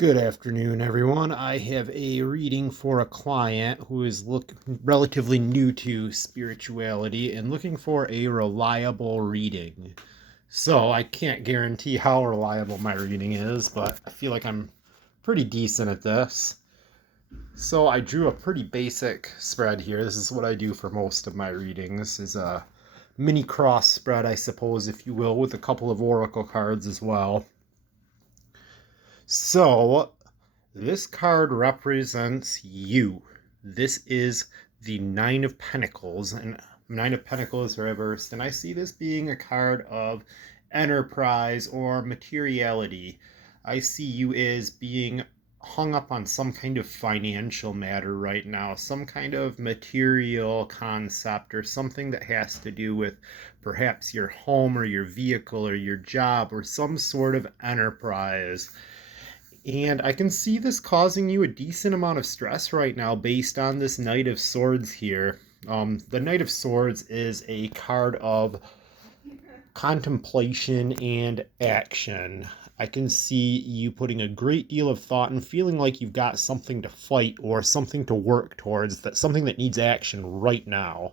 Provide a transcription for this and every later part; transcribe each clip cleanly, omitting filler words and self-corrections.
Good afternoon, everyone. I have a reading for a client who is relatively new to spirituality and looking for a reliable reading. So I can't guarantee how reliable my reading is, but I feel like I'm pretty decent at this. So I drew a pretty basic spread here. This is what I do for most of my readings, is a mini cross spread, I suppose, if you will, with a couple of oracle cards as well. So this card represents you. This is the Nine of Pentacles, and Nine of Pentacles reversed, and I see this being a card of enterprise or materiality. I see you as being hung up on some kind of financial matter right now, some kind of material concept or something that has to do with perhaps your home or your vehicle or your job or some sort of enterprise. And I can see this causing you a decent amount of stress right now based on this Knight of Swords here. The Knight of Swords is a card of contemplation and action. I can see you putting a great deal of thought and feeling like you've got something to fight or something to work towards, that something that needs action right now.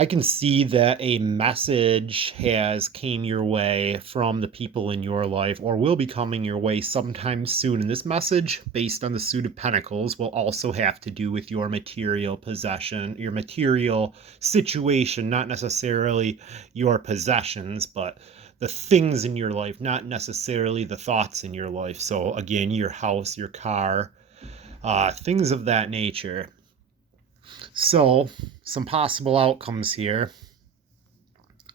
I can see that a message has came your way from the people in your life or will be coming your way sometime soon. And this message, based on the Suit of Pentacles, will also have to do with your material possession, your material situation, not necessarily your possessions, but the things in your life, not necessarily the thoughts in your life. So again, your house, your car, things of that nature. So, some possible outcomes here.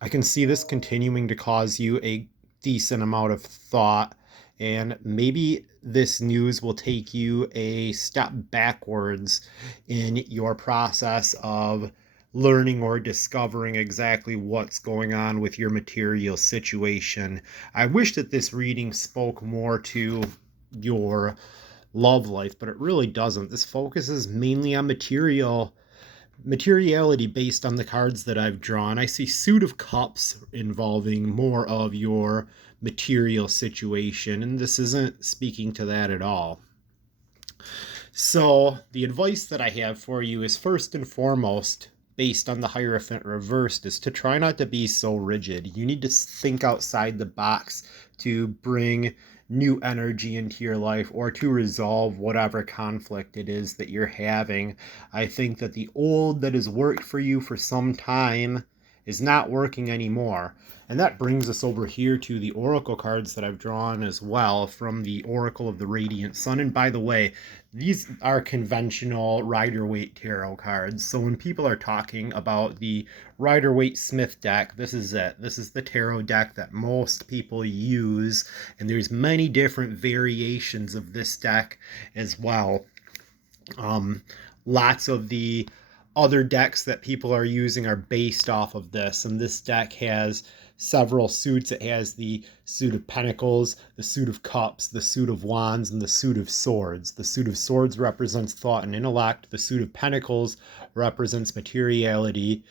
I can see this continuing to cause you a decent amount of thought, and maybe this news will take you a step backwards in your process of learning or discovering exactly what's going on with your material situation. I wish that this reading spoke more to your love life, but it really doesn't. This focuses mainly on materiality based on the cards that I've drawn. I see Suit of Cups involving more of your material situation, and this isn't speaking to that at all. So, the advice that I have for you is first and foremost, based on the Hierophant reversed, is to try not to be so rigid. You need to think outside the box to bring new energy into your life or to resolve whatever conflict it is that you're having. I think that the old that has worked for you for some time is not working anymore. And that brings us over here to the oracle cards that I've drawn as well from the Oracle of the Radiant Sun. And by the way, these are conventional Rider-Waite tarot cards. So when people are talking about the Rider-Waite Smith deck, this is it. This is the tarot deck that most people use. And there's many different variations of this deck as well. Lots of the other decks that people are using are based off of this, and this deck has several suits. It has the Suit of Pentacles, the Suit of Cups, the Suit of Wands, and the Suit of Swords. The Suit of Swords represents thought and intellect. The Suit of Pentacles represents materiality.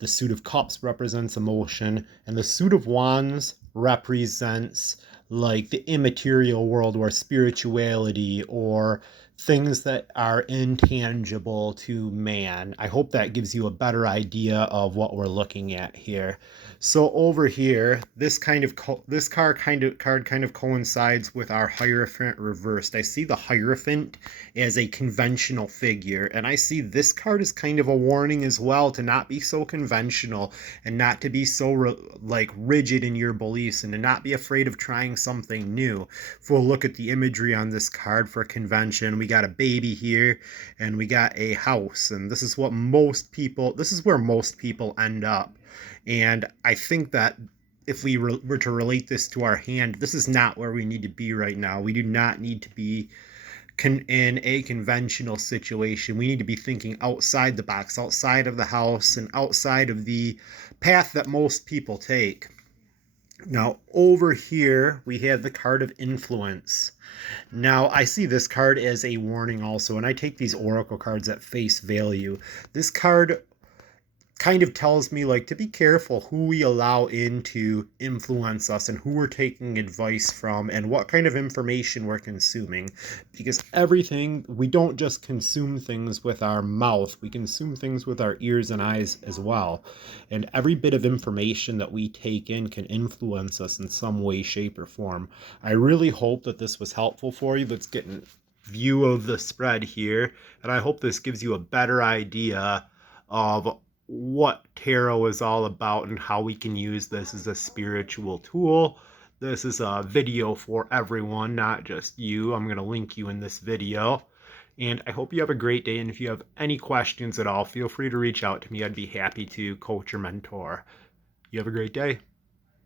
The Suit of Cups represents emotion, and the Suit of Wands represents like the immaterial world or spirituality or things that are intangible to man. I hope that gives you a better idea of what we're looking at here. So over here, this card kind of coincides with our Hierophant reversed. I see the Hierophant as a conventional figure, and I see this card as kind of a warning as well to not be so conventional and not to be so rigid in your beliefs and to not be afraid of trying something new. If we'll look at the imagery on this card for convention, we got a baby here and we got a house, and this is where most people end up. And I think that if we were to relate this to our hand, this is not where we need to be right now. We do not need to be in a conventional situation. We need to be thinking outside the box, outside of the house, and outside of the path that most people take. Now, over here, we have the card of influence. Now, I see this card as a warning also, and I take these oracle cards at face value. This card kind of tells me like to be careful who we allow in to influence us and who we're taking advice from and what kind of information we're consuming, because everything, we don't just consume things with our mouth, we consume things with our ears and eyes as well, and every bit of information that we take in can influence us in some way, shape, or form. I really hope that this was helpful for you. Let's get a view of the spread here, and I hope this gives you a better idea of what tarot is all about and how we can use this as a spiritual tool. This is a video for everyone, not just you. I'm going to link you in this video. And I hope you have a great day. And if you have any questions at all, feel free to reach out to me. I'd be happy to coach or mentor. You have a great day.